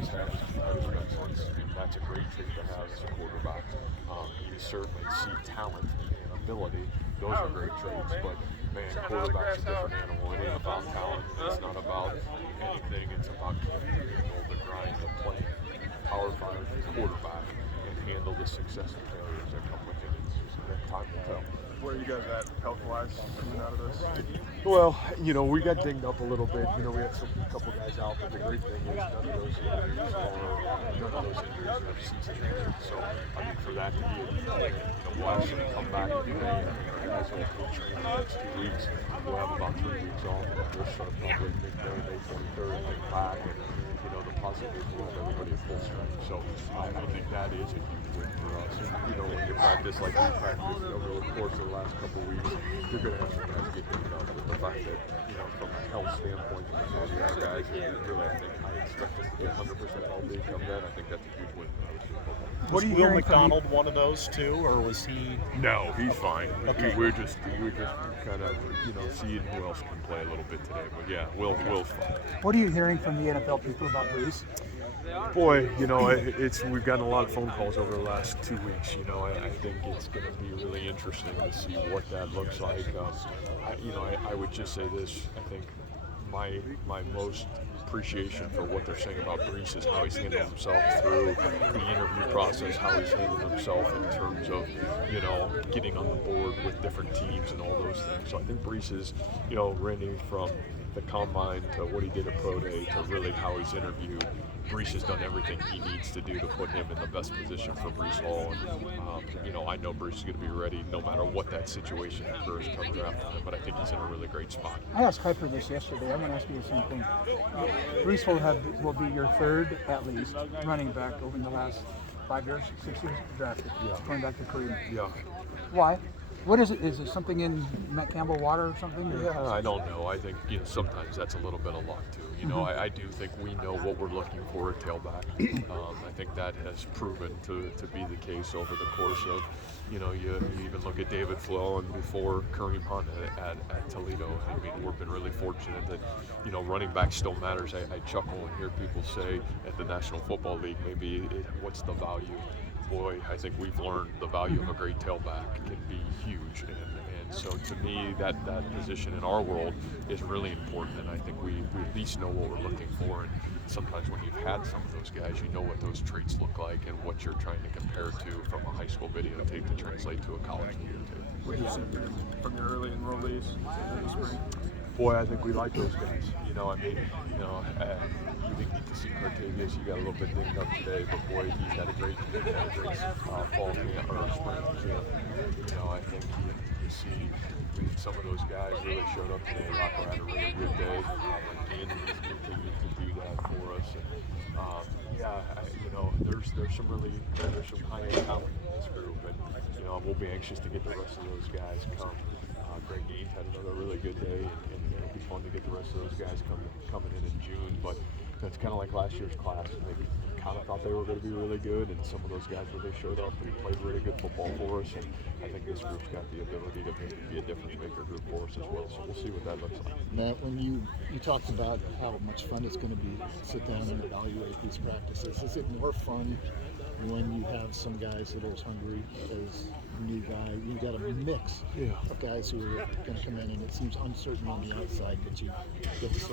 does have is competitive excellence, and that's a great trait to have as a quarterback. You certainly see talent and ability; those are great traits. But man, quarterback's a different animal. It ain't about talent. It's not about anything. It's about can you handle the grind of playing Power 5 quarterback and handle the success and failures that come with it. Time will tell. Where are you guys at health-wise coming out of this? Well, we got dinged up a little bit. We had a couple guys out, but the great thing is none of those injuries are season-ending. So, for that to be, we'll actually come back and play. Our guys will train the next 2 weeks. We'll have about 3 weeks off, and we'll start probably mid-May, May 23rd, and get back. And, the positive will have everybody at full strength. So, I think that is a huge win for us. And, when you practice like we practiced over the course of the last couple of weeks, you're going to have some guys get dinged up. But the fact that, from a health standpoint, the majority of our guys, really, I expect us to be 100% healthy come then. I think that's a huge win for us. Was Will McDonald one of those too, or was he? No, he's fine. Okay. We're just kind of seeing who else can play a little bit today. But yeah, Will's fine. What are you hearing from the NFL people about Brees? Boy, we've gotten a lot of phone calls over the last 2 weeks. I think it's going to be really interesting to see what that looks like. I would just say this. I think my most appreciation for what they're saying about Brees is how he's handled himself through the interview process, how he's handled himself in terms of, getting on the board with different teams and all those things. So I think Brees is, ranging from the combine to what he did at Pro Day to really how he's interviewed. Brees has done everything he needs to do to put him in the best position for Brees Hall. And, I know Brees is going to be ready no matter what that situation occurs come draft time, but I think he's in a really great spot. I asked Kuiper this yesterday. I'm going to ask you the same thing. Brees will be your third, at least, running back over the last 5 years, 6 years drafted. Yeah. Going back to Kareem. Yeah. Why? What is it? Is it something in Matt Campbell water or something? Or? Yeah, I don't know. I think sometimes that's a little bit of luck too. I do think we know what we're looking for at tailback. I think that has proven to be the case over the course of, you even look at David Flo and before Kareem Hunt at Toledo. I mean, we've been really fortunate that, running back still matters. I chuckle and hear people say at the National Football League, maybe what's the value? Boy, I think we've learned the value of a great tailback can be huge. And so to me, that position in our world is really important, and I think we at least know what we're looking for. And sometimes when you've had some of those guys, you know what those traits look like and what you're trying to compare to from a high school videotape to translate to a college videotape. What do you see from your early enrollees in the spring? Boy, I think we like those guys. You didn't get to see Cartavius. He got a little bit dinged up today, but boy, he's had a great fall camp or spring camp. I think you see some of those guys really showed up today. Rocco had a really good day, and he's continued to do that for us. And there's some high-end talent in this group, and we'll be anxious to get the rest of those guys come. Greg Gaines had another really good day, and it'll be fun to get the rest of those guys coming in June. But it's kind of like last year's class. They kind of thought they were going to be really good, and some of those guys really showed up and played really good football for us. And I think this group's got the ability to maybe be a difference maker group for us as well. So we'll see what that looks like. Matt, when you talked about how much fun it's going to be to sit down and evaluate these practices, is it more fun when you have some guys that are as hungry as new guy? You've got a mix of guys who are going to come in, and it seems uncertain on the outside, but you get to sort